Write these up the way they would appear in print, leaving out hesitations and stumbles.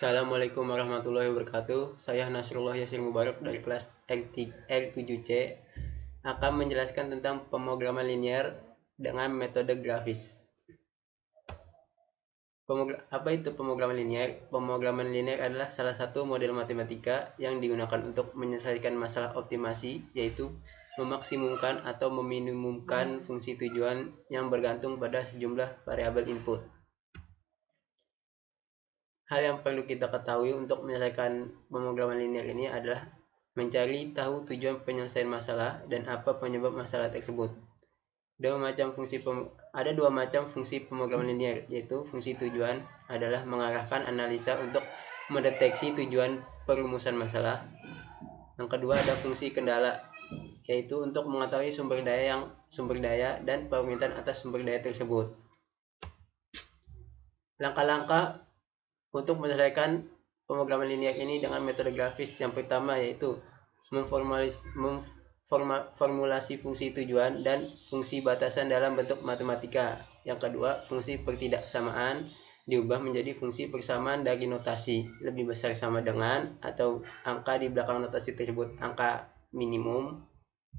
Assalamualaikum warahmatullahi wabarakatuh. Saya Nasrullah Yasir Mubarak dari kelas R7C akan menjelaskan tentang pemrograman linear dengan metode grafis. Apa itu pemrograman linear? Pemrograman linear adalah salah satu model matematika yang digunakan untuk menyelesaikan masalah optimasi, yaitu memaksimumkan atau meminimumkan fungsi tujuan yang bergantung pada sejumlah variabel input. Hal yang perlu kita ketahui untuk menyelesaikan pemrograman linear ini adalah mencari tahu tujuan penyelesaian masalah dan apa penyebab masalah tersebut. Ada dua macam fungsi pemrograman linear, yaitu fungsi tujuan adalah mengarahkan analisa untuk mendeteksi tujuan perumusan masalah. Yang kedua ada fungsi kendala, yaitu untuk mengetahui sumber daya dan permintaan atas sumber daya tersebut. Langkah-langkah untuk menyelesaikan pemrograman linear ini dengan metode grafis. Yang pertama yaitu formulasi fungsi tujuan dan fungsi batasan dalam bentuk matematika. Yang kedua, fungsi pertidaksamaan diubah menjadi fungsi persamaan dari notasi lebih besar sama dengan atau angka di belakang notasi tersebut angka minimum,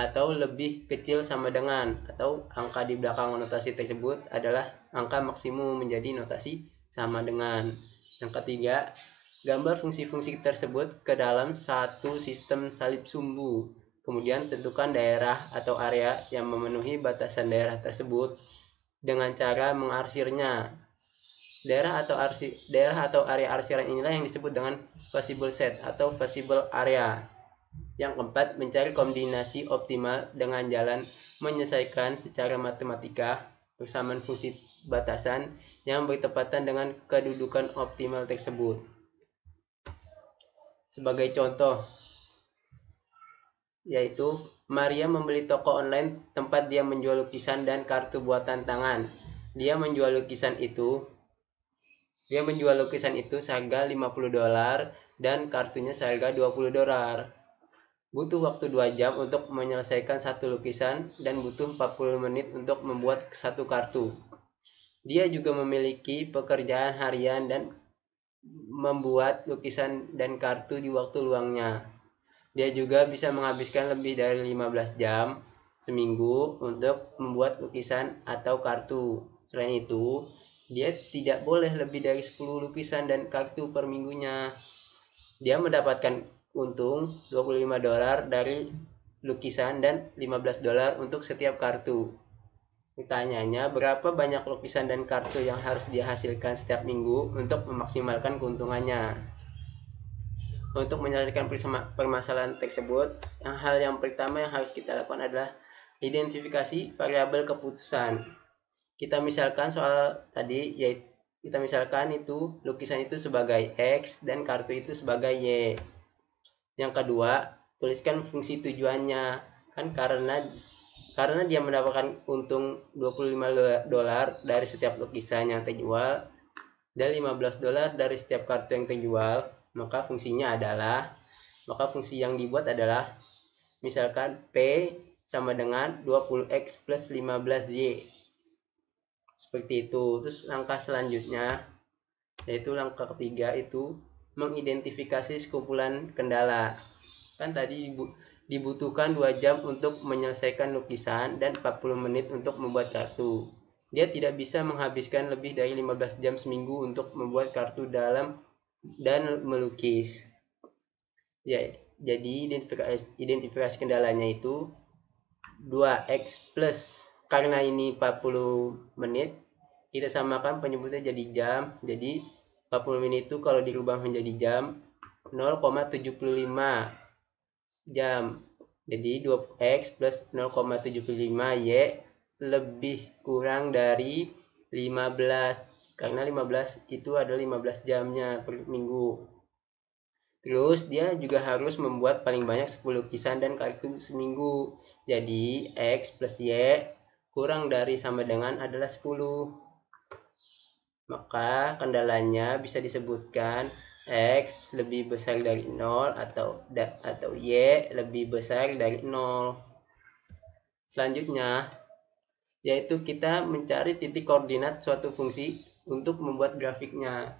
atau lebih kecil sama dengan atau angka di belakang notasi tersebut adalah angka maksimum menjadi notasi sama dengan. Yang ketiga, gambar fungsi-fungsi tersebut ke dalam satu sistem salib sumbu. Kemudian tentukan daerah atau area yang memenuhi batasan daerah tersebut dengan cara mengarsirnya. Daerah atau area arsiran inilah yang disebut dengan possible set atau possible area. Yang keempat, mencari kombinasi optimal dengan jalan menyelesaikan secara matematika persamaan fungsi batasan yang bertepatan dengan kedudukan optimal tersebut. Sebagai contoh, yaitu Maria membeli toko online tempat dia menjual lukisan dan kartu buatan tangan. Dia menjual lukisan itu seharga $50 dan kartunya seharga $20. Butuh waktu 2 jam untuk menyelesaikan satu lukisan dan butuh 40 menit untuk membuat satu kartu. Dia juga memiliki pekerjaan harian dan membuat lukisan dan kartu di waktu luangnya. Dia juga bisa menghabiskan lebih dari 15 jam seminggu untuk membuat lukisan atau kartu. Selain itu, dia tidak boleh lebih dari 10 lukisan dan kartu per minggunya. Dia mendapatkan untung $25 dari lukisan dan $15 untuk setiap kartu. Pertanyaannya, berapa banyak lukisan dan kartu yang harus dia hasilkan setiap minggu untuk memaksimalkan keuntungannya? Untuk menyelesaikan permasalahan tersebut, hal yang pertama yang harus kita lakukan adalah identifikasi variabel keputusan. Kita misalkan soal tadi, yaitu kita misalkan itu lukisan itu sebagai X dan kartu itu sebagai Y. Yang kedua, tuliskan fungsi tujuannya. Kan karena dia mendapatkan untung $25 dari setiap lukisan yang terjual dan $15 dari setiap kartu yang terjual, maka fungsi yang dibuat adalah misalkan P sama dengan 20X plus 15Y. Seperti itu. Terus langkah selanjutnya, yaitu langkah ketiga itu mengidentifikasi sekumpulan kendala. Kan tadi dibutuhkan 2 jam untuk menyelesaikan lukisan dan 40 menit untuk membuat kartu. Dia tidak bisa menghabiskan lebih dari 15 jam seminggu untuk membuat kartu dan melukis. Ya, jadi identifikasi kendalanya itu 2X plus, karena ini 40 menit, kita samakan penyebutnya jadi jam. Jadi 40 menit itu kalau dirubah menjadi jam 0,75 jam. Jadi 2X plus 0,75Y lebih kurang dari 15, karena 15 itu adalah 15 jamnya per minggu. Terus dia juga harus membuat paling banyak 10 lukisan dan kartu seminggu. Jadi X plus Y kurang dari sama dengan adalah 10. Maka kendalanya bisa disebutkan X lebih besar dari 0 atau Y lebih besar dari 0. Selanjutnya, yaitu kita mencari titik koordinat suatu fungsi untuk membuat grafiknya.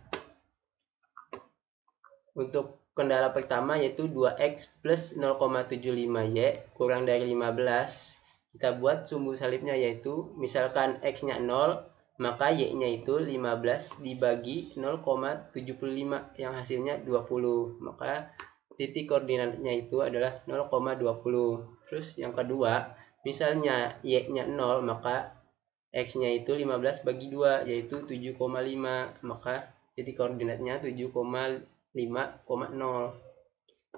Untuk kendala pertama yaitu 2x plus 0,75y kurang dari 15. Kita buat sumbu salibnya, yaitu misalkan x-nya 0, maka y-nya itu 15 dibagi 0,75 yang hasilnya 20. Maka titik koordinatnya itu adalah 0,20. Terus yang kedua, misalnya y-nya 0, maka x-nya itu 15 bagi 2 yaitu 7,5. Maka titik koordinatnya 7,5,0.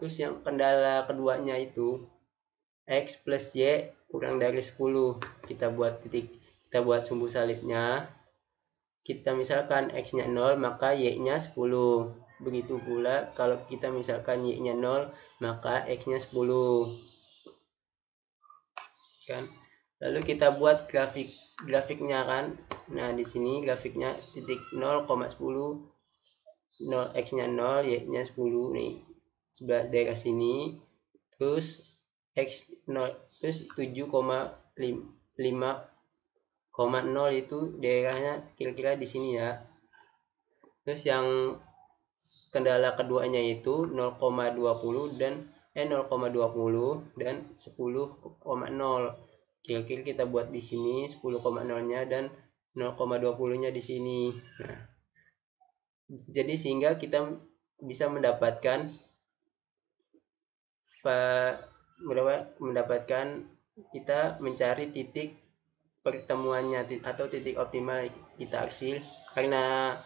Terus yang kendala keduanya itu x plus y kurang dari 10. Kita buat sumbu salibnya. Kita misalkan x-nya 0, maka y-nya 10. Begitu pula kalau kita misalkan y-nya 0, maka x-nya 10. Kan? Lalu kita buat grafiknya kan. Nah, di sini grafiknya titik 0,10, 0 x-nya 0, y-nya 10 nih. Sebelah daerah sini. Terus x 0, terus 7,5,0 itu daerahnya kira-kira di sini ya. Terus yang kendala keduanya itu 0,20 dan 0,20 dan 10,0. Kira-kira kita buat di sini 10,0-nya dan 0,20-nya di sini. Nah, jadi sehingga kita bisa mendapatkan kita mencari titik pertemuannya atau titik optimal kita arsil, karena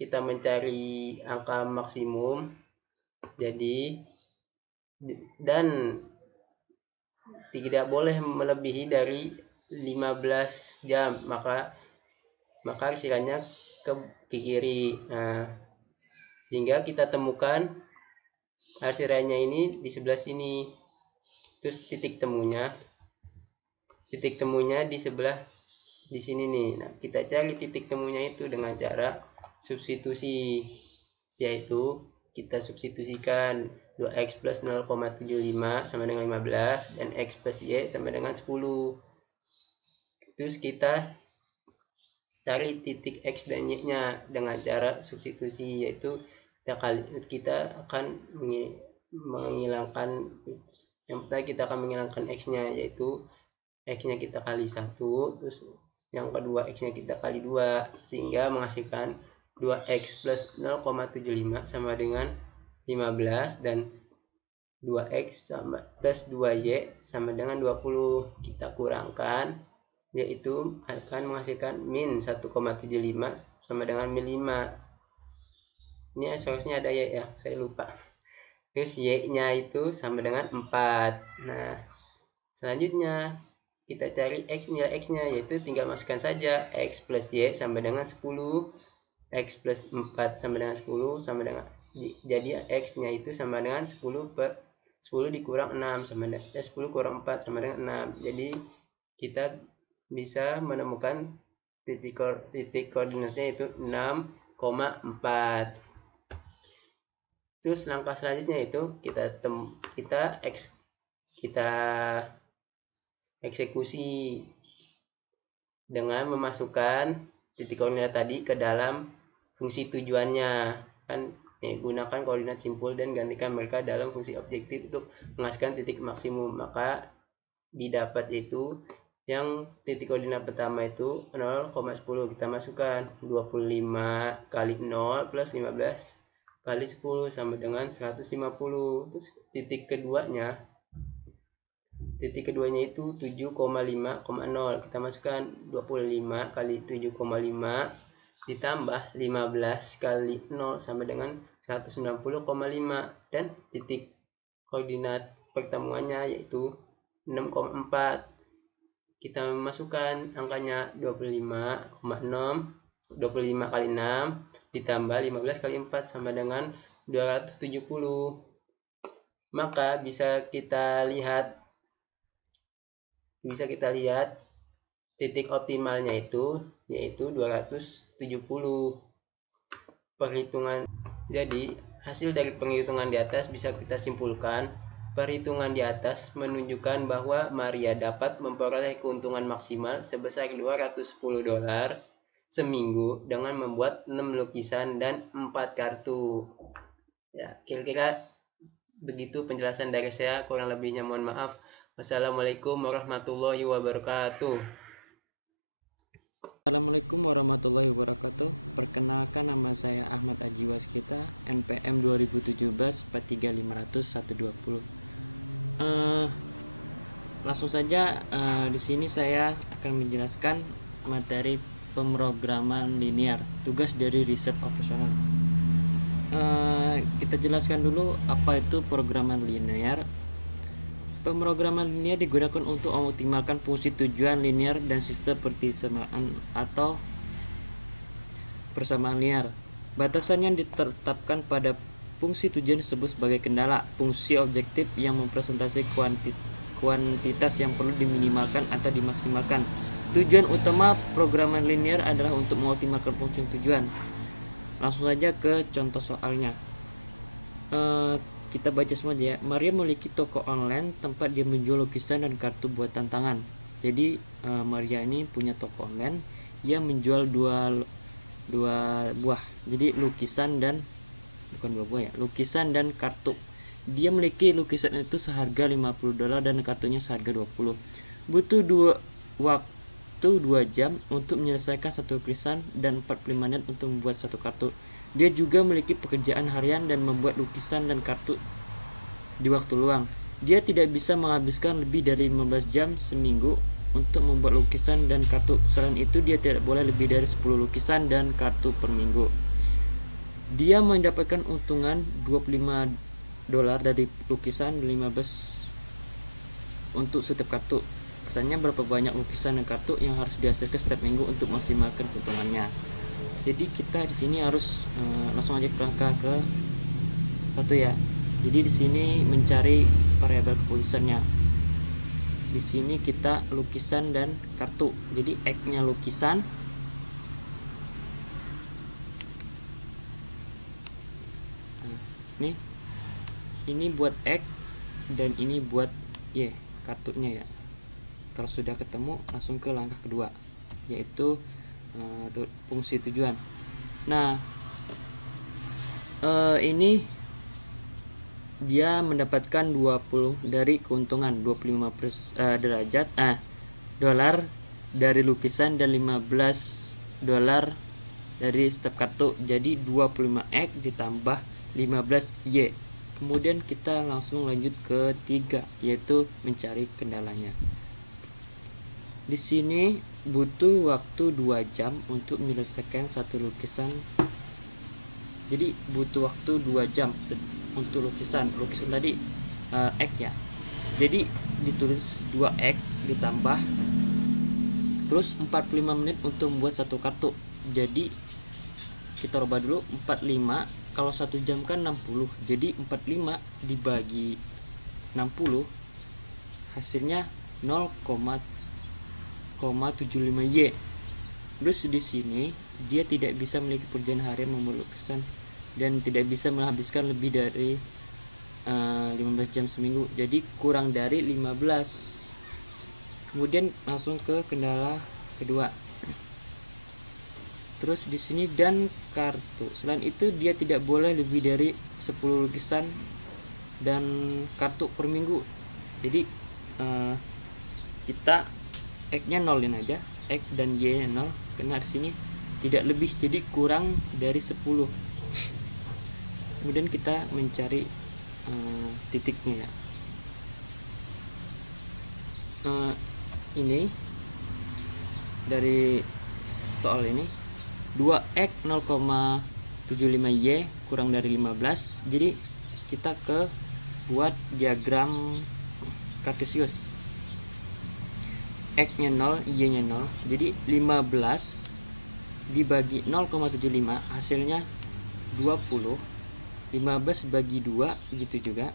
kita mencari angka maksimum. Jadi dan tidak boleh melebihi dari 15 jam, maka arsilannya ke kiri. Nah, sehingga kita temukan arsilannya ini di sebelah sini. Terus titik temunya di sebelah di sini nih. Nah, kita cari titik temunya itu dengan cara substitusi, yaitu kita substitusikan 2x plus 0,75 sama dengan 15 dan x plus y sama dengan 10. Terus kita cari titik x dan y nya dengan cara substitusi, yaitu kita akan menghilangkan x nya, yaitu x nya kita kali 1, terus yang kedua x nya kita kali 2, sehingga menghasilkan 2x plus 0,75 sama dengan 15 dan 2x sama plus 2y sama dengan 20. Kita kurangkan, yaitu akan menghasilkan min 1,75 sama dengan min 5. Ini seharusnya ada ya, saya lupa. Terus y nya itu sama dengan 4. Nah, selanjutnya kita cari nilai x nya, yaitu tinggal masukkan saja x plus y sama dengan 10, x plus 4 sama dengan 10 sama dengan, jadi x nya itu sama dengan 10 dikurang 6 sama dengan 10 kurang 4 sama dengan 6. Jadi kita bisa menemukan titik koordinatnya itu 6,4. Terus langkah selanjutnya itu kita eksekusi dengan memasukkan titik koordinat tadi ke dalam fungsi tujuannya kan. Gunakan koordinat simpul dan gantikan mereka dalam fungsi objektif untuk menghasilkan titik maksimum. Maka didapat itu yang titik koordinat pertama itu 0,10, kita masukkan 25 kali 0 plus 15 kali 10 sama dengan 150. Terus titik keduanya itu 7,5,0, kita masukkan 25 kali 7,5 ditambah 15 kali 0 sama dengan 190,5, dan titik koordinat pertemuannya yaitu 6,4. Kita masukkan angkanya 25,6, 25 kali 6 ditambah 15 kali 4 sama dengan 270. Maka bisa kita lihat titik optimalnya itu yaitu 270. Perhitungan. Jadi hasil dari penghitungan di atas bisa kita simpulkan, perhitungan di atas menunjukkan bahwa Maria dapat memperoleh keuntungan maksimal sebesar $210 seminggu dengan membuat 6 lukisan dan 4 kartu. Ya, kira-kira begitu penjelasan dari saya, kurang lebihnya mohon maaf. Wassalamualaikum warahmatullahi wabarakatuh. Assalamualaikum warahmatullahi wabarakatuh. Perkenalkan, nama saya Ahmad Aji Waskita, NPM 2017 43500 120. Langsung saja, di sini saya akan menjelaskan materi pemrograman linear, tugas dari riset operasional. Kita jelaskan dulu apa itu pemrograman linear. Pemrograman linear digunakan untuk mengoptimalkan fungsi tujuan linear dan sistem persamaan atau persamaan linear. Batasan yang ditetapkan pada fungsi tujuan disebut sebagai kendala. Fungsi objektif yang mempresentasi kuantitas yang perlu diminimalkan atau dimaksimalkan. Tujuan utama programan linear adalah untuk mengoptimalkan fungsi tujuan. Langsung saja ke contoh soalnya. Kita baca semua aja ya. Maria memiliki toko online tempat dia menjual lukisan dan kartu buatan tangan. Jadi Maria ini punya toko online, ia menjual dua buah. Jadi lukisan dan lukisan dan kartu. Dia memiliki lukisan itu seharga $50 dan kartunya seharga 20. Butuh waktu 2 jam untuk menyelesaikan satu lukisan dan 45 menit untuk membuat satu kartu. Dia juga memiliki pekerjaan harian dan membuat lukisan dan kartu di waktu luang. Dia tidak bisa menghabiskan lebih dari 15 jam seminggu untuk membuat lukisan dan kartu. Selain itu, dia tidak boleh lebih dari 10 lukisan dan kartu per minggu. Dia mendapatkan untungan $25 dari lukisan, 15 untuk setiap kartu. Pertanyaannya, berapa banyak lukisan dan kartu yang harus dihasilkan setiap minggu untuk maksimalkan keuntungannya? Jadi kita di sini harus langsung aja ke langkah ke 1 ya. Jadi di sini mencari variabel keputusannya. Di sini kita lukisan dan kartu. Jadi X-nya lukisan, ini buat X dan ini buat Y kartunya ya. Kalau sudah ketemu, langsung ke langkah kedua, yaitu fungsi tujuan. Nah, ini dia mendapatkan 20 dari keuntungan, 25 derajat dolar dari lukisan dan $15 dari setiap kartu. Jadi 25X ditambah 15Y. Kemudian kita langsung lanjut ke 3, yaitu mencari kendalanya. Di sini butuh waktu 2 jam untuk menyelesaikan satu lukisan. Jadi butuh waktu 2 jam untuk lukisan tadi X ya. Jadi ditulis 2X ditambah terus 45 menit untuk membuat satu kartu. Jadi kita rubah dulu, 45 kalau 1 jam kan 60. Jadi 45 dibagi 60 hasilnya 0,75Y. Terus di sini dia tidak bisa memiliki pekerjaan harian membuat lukisan dan tidak bisa menghabiskan lebih dari 15 jam seminggu. Jadi kurang dari 15. Kemudian langsung ke kendala kedua. Terus di sini dan kartu. Selain itu dia tidak boleh lebih dari 10 lukisan dan kartu per minggu. Jadi kita X-nya nolin aja, X dan Y-nya 0, karena di sini tidak lebih, jadi kurang dari 10. Kemudian kita mencari titiknya ya. Ini dari soal ini 2X 0,75Y kurang dari 15. Jadi kita buat diagram kartesius. X-nya 0, Y-nya 0. Jadi 15 dibagi 0,75 hasilnya 20. 15 bagi 2 gitu juga.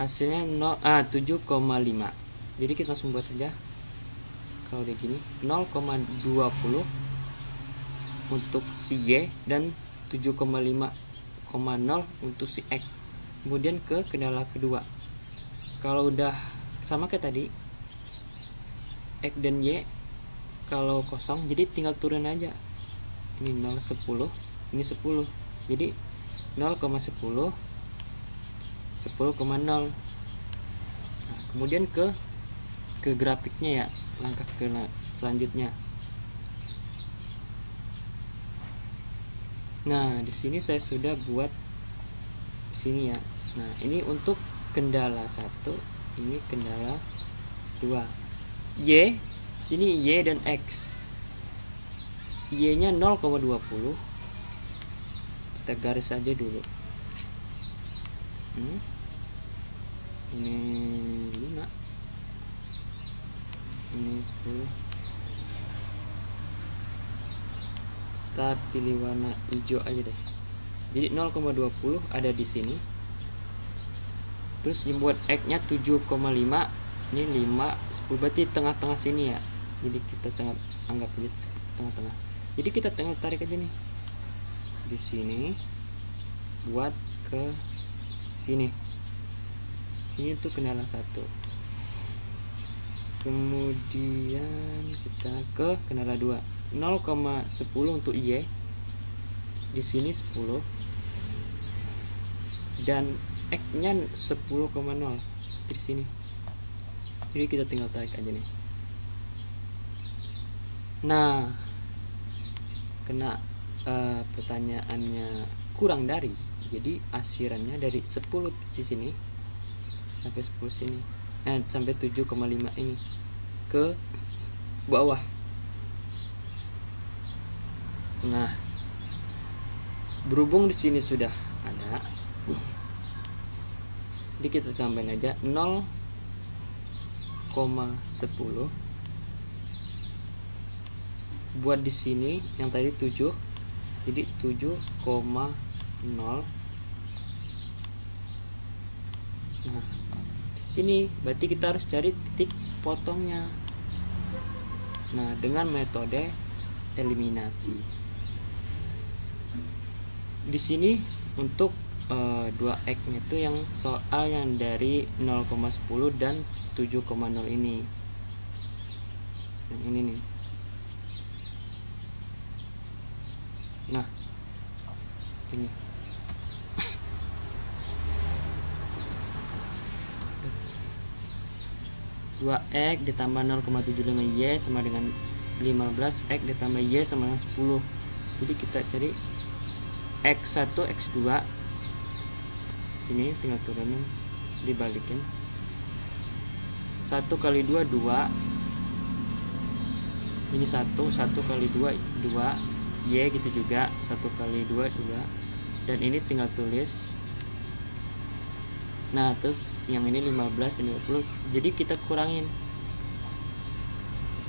Hasilnya 7,5. Jadi kita langsung buat aja. Kalau udah gini 0,20 untuk si Y dan 7,5,0 untuk si X. Kemudian ke kendala kedua. Kalau udah sama kayak tadi, X dan Y kalau kosong jadi tinggal turun aja. Ini 0, 10, ini 10. Jadi 0,10, 10,0. Nah, kemudian ke grafiknya ya, langkah ke selanjutnya. Nah, di sini saya sudah buat di sini ya. Nah, ini untuk kendala 1, ini kendala 2. Y, sini Y dan X. Y-nya 0,20. Kita garis aja dulu. Ini 5. Ini 10. Kita pilih warna hijau aja deh. Jadi 0,20 ada di sini. Terus buat X-nya 7,5. Ini 5, 10, berarti tengah-tengah sini ya. Jadi kita anggap aja tengah-tengah. Jadi kita tinggal tarik aja nih. Di sini buat ke sini. Ini tuh kendala 1. Kemudian kita ke kendala 2. 0,10 untuk Y. Di sini 10. Dan X-nya 10,0 di sini. Jadi kita tinggal tarik aja nih. Nah, kena pertanyaannya kurang dari. Jadi asirannya dari 10 di sini sampai 10 sini. Sampai 7,5 ini ke bawah. Nah, berhubung di sini sudah ada, jadi kita tambahin aja 0,10 buat di sini yang tadi 7, jadi 7,0. Nah, di sini berarti kita harus cari titik potongnya. Nah, dengan metode eliminasi. Di sini untuk 2x-nya itu yang soal yang dari 0,10 dan 7,0 ini. Nah, ini nih. Nah, ini. Dua X ditambah 0,75Y sama dengan 15, X ditambah Y sama dengan 10. Jadi kita cari X1, X2. Ini tinggal turunin, dibalikin. 1 kali 2, 2. Ini 1 kali 2, 2. Y gitu juga, 1 kali 2, 2. Dan ini tinggal tulis. Nah, terus yang ini 15, ini 20. Jadi kita kurangin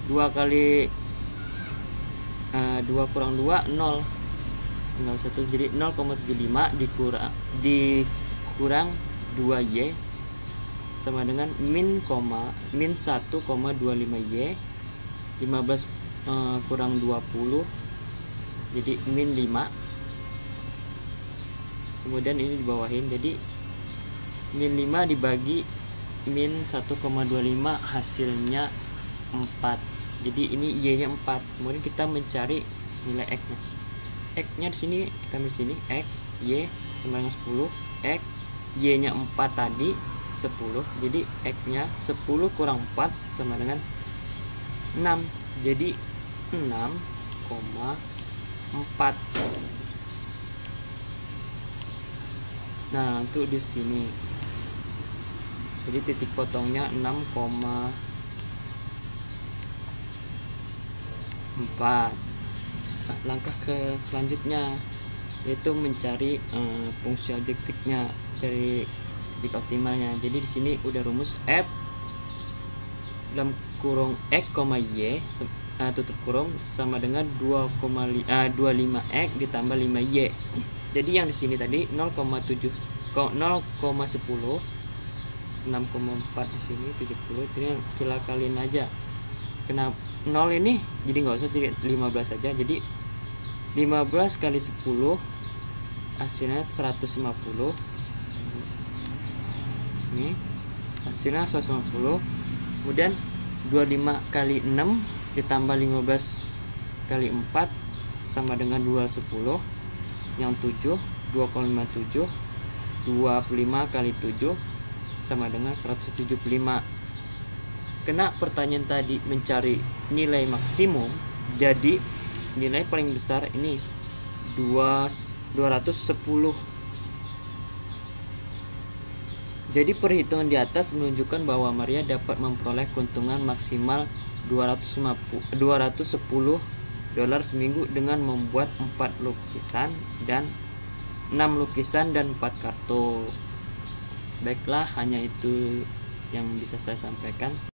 2 kali 2 kurang 2, 0. Tinggal 1, jadi 0,75 dikurang 2Y sama dengan min 1,25Y. 15 kurang 20 jadi min 5. Kemudian ini dibawahin, jadi min 5 dibagi min 1,25 hasilnya 4. Jadi ini Y-nya 4. Kemudian kita mencari nilai X-nya. X-nya di sini kita ambil sini, X Y sama dengan 10. X Y-nya 4 tadi 10. Jadi X-nya 10 kurang 4 sama dengan 6. Jadi 6,4. Nah, untuk di sini. Jadi titik potongnya 6,4. Nah, langkah ke selanjutnya yaitu mencari fungsi objektifnya, cari titik optimalnya. Jadi di sini udah rumus f dalam kurung x, y tutup kurung sama dengan 25x ditambah 5y. Jadi yang di sini tadi 0,10 6,4 di sini 70. Ini kita kaliin aja. Kenapa 0 ini jadi nggak usah, jadi 15 saja. Jadi 15 kali 10 hasilnya 150. Ini hasilnya 150. Kemudian 25 kali 6 ditambah 15 kali 4 sama dengan 210, yang 7 2,57, 25 kali 7 sama dengan 175. Kena pertanyaan tadi mencari nilai maksimum, jadi nilai paling besar ini 210. Jadi perhitungan di atas menunjukkan bahwa Maria dapat memperoleh keuntungan maksimal $210 seminggu dengan membuat 4 lukisan dan 6 lukisan dan 4 kartu. Baiklah, hanya itu yang bisa saya sampaikan.